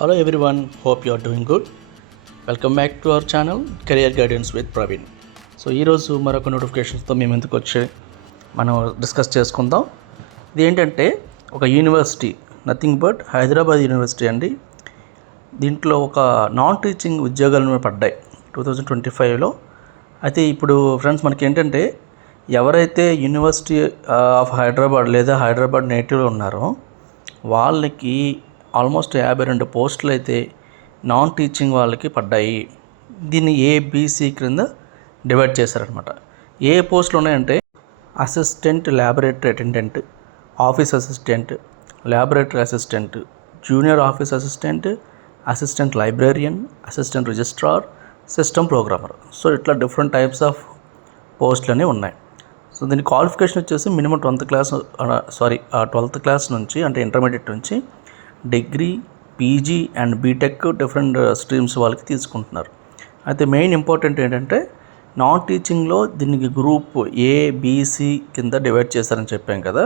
Hello everyone, hope you are doing good. Welcome back to our channel career guidance with Praveen. So ఈరోజు మరొక నోటిఫికేషన్స్తో మేము ఎందుకు వచ్చి మనం డిస్కస్ చేసుకుందాం. ఇది ఏంటంటే ఒక university, nothing but Hyderabad university అండి. దీంట్లో ఒక నాన్ టీచింగ్ ఉద్యోగాలు పడ్డాయి 2025లో. అయితే ఇప్పుడు ఫ్రెండ్స్ మనకి ఏంటంటే ఎవరైతే యూనివర్సిటీ ఆఫ్ హైదరాబాద్ లేదా హైదరాబాద్ నేటివ్లో ఉన్నారో వాళ్ళకి ఆల్మోస్ట్ 52 పోస్టులు అయితే నాన్ టీచింగ్ వాళ్ళకి పడ్డాయి. దీన్ని ఏబిసి క్రింద డివైడ్ చేశారనమాట. ఏ పోస్టులు ఉన్నాయంటే assistant laboratory attendant, office assistant, laboratory assistant, junior office assistant, assistant librarian, assistant registrar, system programmer. So ఇట్లా డిఫరెంట్ టైప్స్ ఆఫ్ పోస్టులు అనేవి ఉన్నాయి. సో దీని క్వాలిఫికేషన్ వచ్చేసి మినిమం 12th క్లాస్ నుంచి, అంటే ఇంటర్మీడియట్ నుంచి degree, PG and BTech different streams వాళ్ళకి తీసుకుంటున్నారు. అయితే మెయిన్ ఇంపార్టెంట్ ఏంటంటే నాన్ టీచింగ్లో దీనికి గ్రూప్ ఏబిసి కింద డివైడ్ చేశారని చెప్పాం కదా.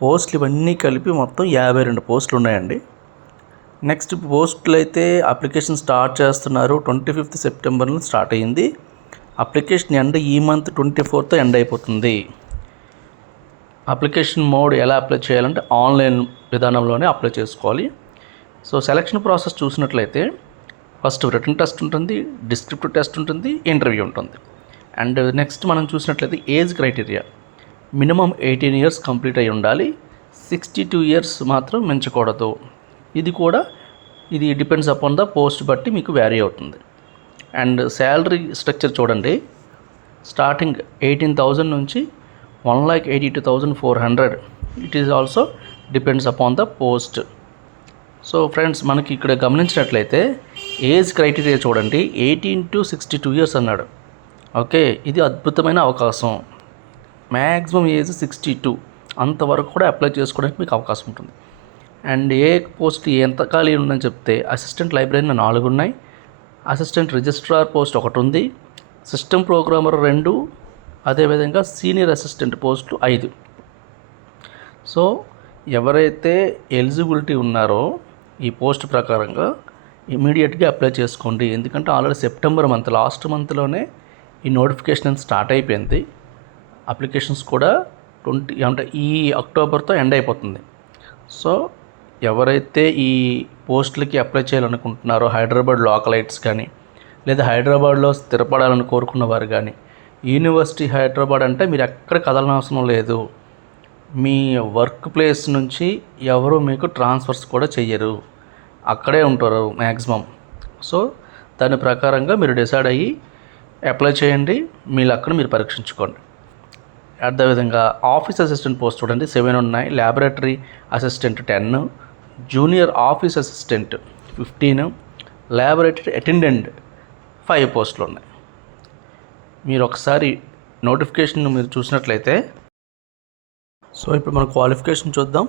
పోస్టులు ఇవన్నీ కలిపి మొత్తం 52 పోస్టులు ఉన్నాయండి. నెక్స్ట్ పోస్టులు అయితే అప్లికేషన్ స్టార్ట్ చేస్తున్నారు. 25th సెప్టెంబర్లో స్టార్ట్ అయ్యింది. అప్లికేషన్ ఎండ్ ఈ మంత్ 24th ఎండ్ అయిపోతుంది. అప్లికేషన్ మోడ్ ఎలా అప్లై చేయాలంటే ఆన్లైన్ విధానంలోనే అప్లై చేసుకోవాలి. సో సెలక్షన్ ప్రాసెస్ చూసినట్లయితే ఫస్ట్ రిటన్ టెస్ట్ ఉంటుంది, డిస్క్రిప్టివ్ టెస్ట్ ఉంటుంది, ఇంటర్వ్యూ ఉంటుంది. అండ్ నెక్స్ట్ మనం చూసినట్లయితే age criteria minimum 18 years complete అయి ఉండాలి. 62 years మాత్రం మించకూడదు. ఇది డిపెండ్స్ అపాన్ ద పోస్ట్ బట్టి మీకు వ్యారీ అవుతుంది. అండ్ శాలరీ స్ట్రక్చర్ చూడండి, స్టార్టింగ్ 18,000 నుంచి 1,82,400. It is also depends upon the post. So friends మనకి ఇక్కడ గమనించినట్లయితే ఏజ్ క్రైటీరియా చూడండి, 18 to 62 years అన్నాడు. ఓకే, ఇది అద్భుతమైన అవకాశం. మ్యాక్సిమం ఏజ్ 62 అంతవరకు కూడా అప్లై చేసుకోవడానికి మీకు అవకాశం ఉంటుంది. అండ్ ఏ పోస్ట్ ఎంత ఖాళీ ఉందని చెప్తే అసిస్టెంట్ లైబ్రరీన్ 4 ఉన్నాయి, అసిస్టెంట్ రిజిస్ట్రార్ పోస్ట్ 1 ఉంది, సిస్టమ్ ప్రోగ్రామర్ 2, అదేవిధంగా సీనియర్ అసిస్టెంట్ పోస్టులు 5. సో ఎవరైతే ఎలిజిబిలిటీ ఉన్నారో ఈ పోస్ట్ ప్రకారంగా ఇమీడియట్గా అప్లై చేసుకోండి. ఎందుకంటే ఆల్రెడీ సెప్టెంబర్ మంత్ లాస్ట్ మంత్లోనే ఈ నోటిఫికేషన్ స్టార్ట్ అయిపోయింది. అప్లికేషన్స్ కూడా ఈ అక్టోబర్తో ఎండ్ అయిపోతుంది. సో ఎవరైతే ఈ పోస్టులకి అప్లై చేయాలనుకుంటున్నారో హైదరాబాద్ లోకలైట్స్ కానీ లేదా హైదరాబాద్లో స్థిరపడాలని కోరుకున్న వారు కానీ, యూనివర్సిటీ హైదరాబాద్ అంటే మీరు ఎక్కడ కదలనవసరం లేదు. మీ వర్క్ ప్లేస్ నుంచి ఎవరు మీకు ట్రాన్స్ఫర్స్ కూడా చెయ్యరు, అక్కడే ఉంటారు మ్యాక్సిమం. సో దాని ప్రకారంగా మీరు డిసైడ్ అయ్యి అప్లై చేయండి, మీ లక్ను మీరు పరీక్షించుకోండి. అదేవిధంగా ఆఫీస్ అసిస్టెంట్ పోస్ట్ చూడండి 7 ఉన్నాయి, laboratory assistant 10, junior office assistant 15, laboratory attendant 5 పోస్టులు ఉన్నాయి. మీరు ఒకసారి నోటిఫికేషన్ మీరు చూసినట్లయితే, సో ఇప్పుడు మన క్వాలిఫికేషన్ చూద్దాం.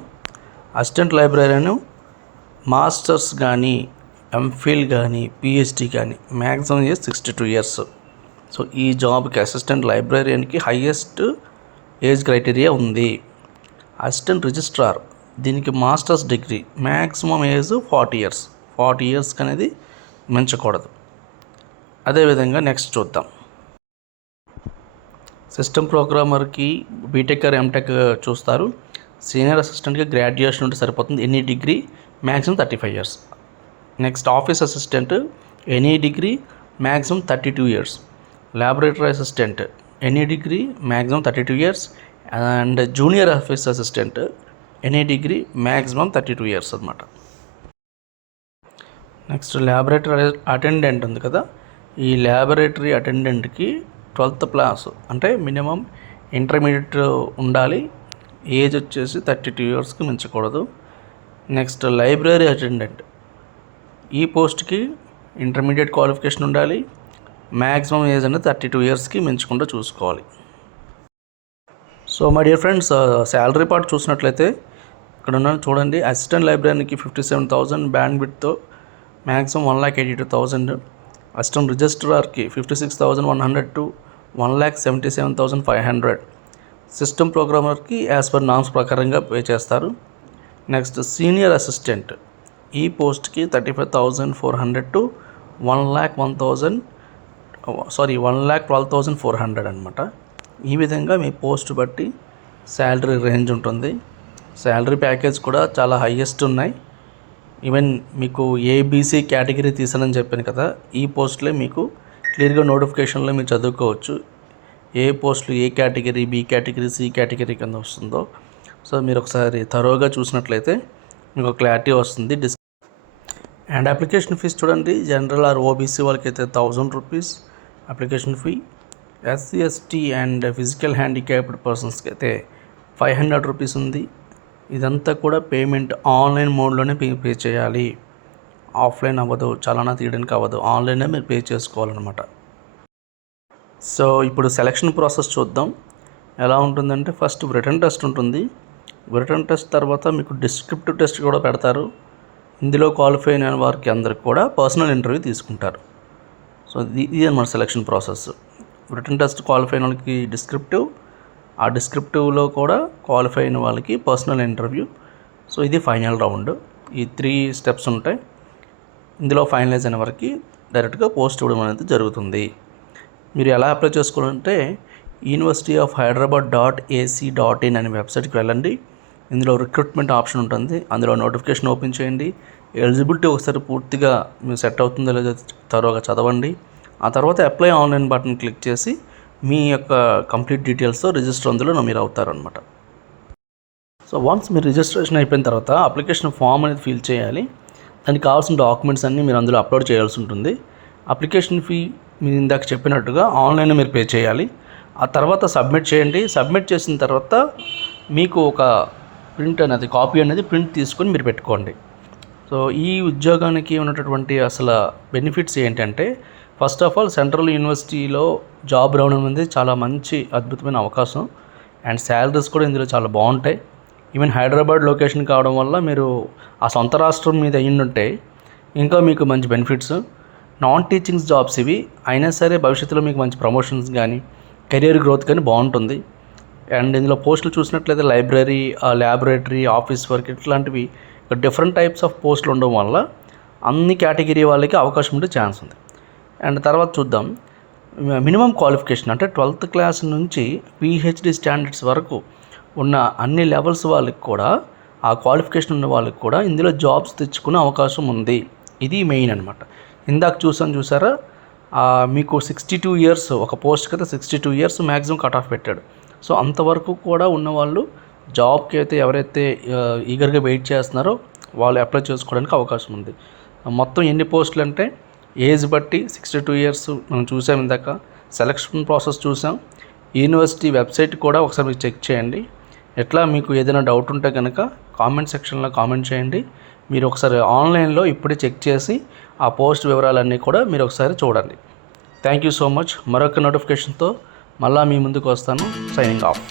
అసిస్టెంట్ లైబ్రరీను మాస్టర్స్ కానీ, ఎంఫిల్ కానీ, పిహెచ్డి కానీ మ్యాక్సిమం ఏజ్ 62 years. సో ఈ జాబ్కి అసిస్టెంట్ లైబ్రరీయన్కి హైయెస్ట్ ఏజ్ క్రైటీరియా ఉంది. అసిస్టెంట్ రిజిస్ట్రార్ దీనికి masters degree, maximum age 40 years. 40 years అనేది మించకూడదు. అదేవిధంగా నెక్స్ట్ చూద్దాం. సిస్టమ్ ప్రోగ్రామర్కి బీటెక్ ఆర్ ఎంటెక్ చూస్తారు. సీనియర్ అసిస్టెంట్కి గ్రాడ్యుయేషన్ ఉంటే సరిపోతుంది, any degree, maximum 35 years. Next office assistant any degree, maximum 32 years. Laboratory assistant any degree, maximum 32 years. And junior office assistant any degree, maximum 32 years అనమాట. Next laboratory attendant ఉంది కదా, ఈ laboratory అటెండెంట్కి 12th class అంటే minimum intermediate ఉండాలి. Age వచ్చేసి 32 yearsకి మించకూడదు. నెక్స్ట్ లైబ్రరీ అటెండెంట్ ఈ పోస్ట్కి ఇంటర్మీడియట్ క్వాలిఫికేషన్ ఉండాలి. మ్యాక్సిమం ఏజ్ అనేది 32 yearsకి మించకుండా చూసుకోవాలి. So my dear friends, salary part చూసినట్లయితే ఇక్కడ ఉన్నాను చూడండి. అసిస్టెంట్ లైబ్రరీకి 57,000 బ్యాండ్ విడ్త్తో మ్యాక్సిమం 1,82,000. అసిస్టెంట్ రిజిస్ట్రార్కి 56,100 to 1,77,500. System ప్రోగ్రామర్కి as per norms ప్రకారంగా పే చేస్తారు. నెక్స్ట్ సీనియర్ అసిస్టెంట్ ఈ పోస్ట్కి 35,400 టు 1,12,400 అనమాట. ఈ విధంగా మీ పోస్ట్ బట్టి శాలరీ రేంజ్ ఉంటుంది. శాలరీ ప్యాకేజ్ కూడా చాలా హైయెస్ట్ ఉన్నాయి. ఈవెన్ మీకు ఏబీసీ కేటగిరీ తీసానని చెప్పాను కదా, ఈ పోస్టులే మీకు క్లియర్గా నోటిఫికేషన్లో మీరు చదువుకోవచ్చు. ఏ పోస్టులు A category, B category, C category కింద వస్తుందో. సో మీరు ఒకసారి థరోగా చూసినట్లయితే మీకు క్లారిటీ వస్తుంది. అండ్ అప్లికేషన్ ఫీజ్ చూడండి, జనరల్ ఆర్ ఓబీసీ వాళ్ళకి అయితే 1,000 rupees application fee. SC ST and physical handicapped పర్సన్స్కి అయితే 500 రూపీస్ ఉంది. ఇదంతా కూడా పేమెంట్ ఆన్లైన్ మోడ్లోనే పే చేయాలి. ఆఫ్లైన్ అవ్వదు, చలానా తీయడానికి అవ్వదు, ఆన్లైనే మీరు పే చేసుకోవాలన్నమాట. సో ఇప్పుడు సెలక్షన్ ప్రాసెస్ చూద్దాం ఎలా ఉంటుందంటే, ఫస్ట్ రిటన్ టెస్ట్ ఉంటుంది. రిటన్ టెస్ట్ తర్వాత మీకు డిస్క్రిప్టివ్ టెస్ట్ కూడా పెడతారు. ఇందులో క్వాలిఫై అయిన వారికి అందరికి కూడా పర్సనల్ ఇంటర్వ్యూ తీసుకుంటారు. సో ఇది అన్నమాట selection process. Written test qualify అయిన వాళ్ళకి డిస్క్రిప్టివ్, ఆ డిస్క్రిప్టివ్లో కూడా క్వాలిఫై అయిన వాళ్ళకి పర్సనల్ ఇంటర్వ్యూ. సో ఇది ఫైనల్ రౌండ్. ఈ 3 స్టెప్స్ ఉంటాయి. ఇందులో ఫైనలైజ్ అయిన వరకు డైరెక్ట్గా పోస్ట్ ఇవ్వడం అనేది జరుగుతుంది. మీరు ఎలా అప్లై చేసుకోవాలంటే universityofhyderabad.ac.in అనే వెబ్సైట్కి వెళ్ళండి. ఇందులో రిక్రూట్మెంట్ ఆప్షన్ ఉంటుంది. అందులో నోటిఫికేషన్ ఓపెన్ చేయండి. ఎలిజిబిలిటీ ఒకసారి పూర్తిగా మీరు సెట్ అవుతుందో లేదో త్వరగా చదవండి. ఆ తర్వాత అప్లై ఆన్లైన్ బటన్ క్లిక్ చేసి మీ యొక్క కంప్లీట్ డీటెయిల్స్తో రిజిస్టర్ అందులో మీరు అవుతారనమాట. సో వన్స్ మీరు రిజిస్ట్రేషన్ అయిపోయిన తర్వాత అప్లికేషన్ ఫామ్ అనేది ఫిల్ చేయాలి. దానికి కావాల్సిన డాక్యుమెంట్స్ అన్నీ మీరు అందులో అప్లోడ్ చేయాల్సి ఉంటుంది. అప్లికేషన్ ఫీ మీరు ఇందాక చెప్పినట్టుగా ఆన్లైన్ మీరు పే చేయాలి. ఆ తర్వాత సబ్మిట్ చేయండి. సబ్మిట్ చేసిన తర్వాత మీకు ఒక కాపీ అనేది ప్రింట్ తీసుకొని మీరు పెట్టుకోండి. సో ఈ ఉద్యోగానికి ఉన్నటువంటి అసలు బెనిఫిట్స్ ఏంటంటే, ఫస్ట్ ఆఫ్ ఆల్ సెంట్రల్ యూనివర్సిటీలో జాబ్ రావడం అనేది చాలా మంచి అద్భుతమైన అవకాశం. అండ్ శాలరీస్ కూడా ఇందులో చాలా బాగుంటాయి. ఈవెన్ హైదరాబాద్ లొకేషన్ కావడం వల్ల మీరు ఆ సొంత రాష్ట్రం మీద అయ్యిండుంటే ఇంకా మీకు మంచి బెనిఫిట్స్. నాన్ టీచింగ్స్ జాబ్స్ ఇవి అయినా సరే భవిష్యత్తులో మీకు మంచి ప్రమోషన్స్ కానీ కెరియర్ గ్రోత్ కానీ బాగుంటుంది. అండ్ ఇందులో పోస్టులు చూసినట్లయితే లైబ్రరీ, ల్యాబొరేటరీ, ఆఫీస్ వర్క్ ఇట్లాంటివి డిఫరెంట్ టైప్స్ ఆఫ్ పోస్టులు ఉండడం వల్ల అన్ని కేటగిరీ వాళ్ళకి అవకాశం ఉండే ఛాన్స్ ఉంది. అండ్ తర్వాత చూద్దాం, మినిమం క్వాలిఫికేషన్ అంటే 12th క్లాస్ నుంచి పిహెచ్డి స్టాండర్డ్స్ వరకు ఉన్న అన్ని లెవెల్స్ వాళ్ళకి కూడా, ఆ క్వాలిఫికేషన్ ఉన్న వాళ్ళకి కూడా ఇందులో జాబ్స్ తెచ్చుకునే అవకాశం ఉంది. ఇది మెయిన్ అనమాట. ఇందాక చూసారా, మీకు 62 ఇయర్స్ ఒక పోస్ట్కి అయితే 62 ఇయర్స్ మ్యాక్సిమం కట్ ఆఫ్ పెట్టాడు. సో అంతవరకు కూడా ఉన్నవాళ్ళు జాబ్కి అయితే ఎవరైతే ఈగర్గా వెయిట్ చేస్తున్నారో వాళ్ళు అప్లై చేసుకోవడానికి అవకాశం ఉంది. మొత్తం ఎన్ని పోస్టులు అంటే ఏజ్ బట్టి 62 ఇయర్స్ మనం చూసాం. ఇందాక సెలక్షన్ ప్రాసెస్ చూసాం. యూనివర్సిటీ వెబ్సైట్ కూడా ఒకసారి మీరు చెక్ చేయండి. ఎట్లా మీకు ఏదైనా డౌట్ ఉంటే కనుక కామెంట్ సెక్షన్లో కామెంట్ చేయండి. మీరు ఒకసారి ఆన్లైన్లో ఇప్పుడే చెక్ చేసి ఆ పోస్ట్ వివరాలన్నీ కూడా మీరు ఒకసారి చూడండి. Thank you so much. మరొక నోటిఫికేషన్తో మళ్ళీ మీ ముందుకు వస్తాను. Signing off.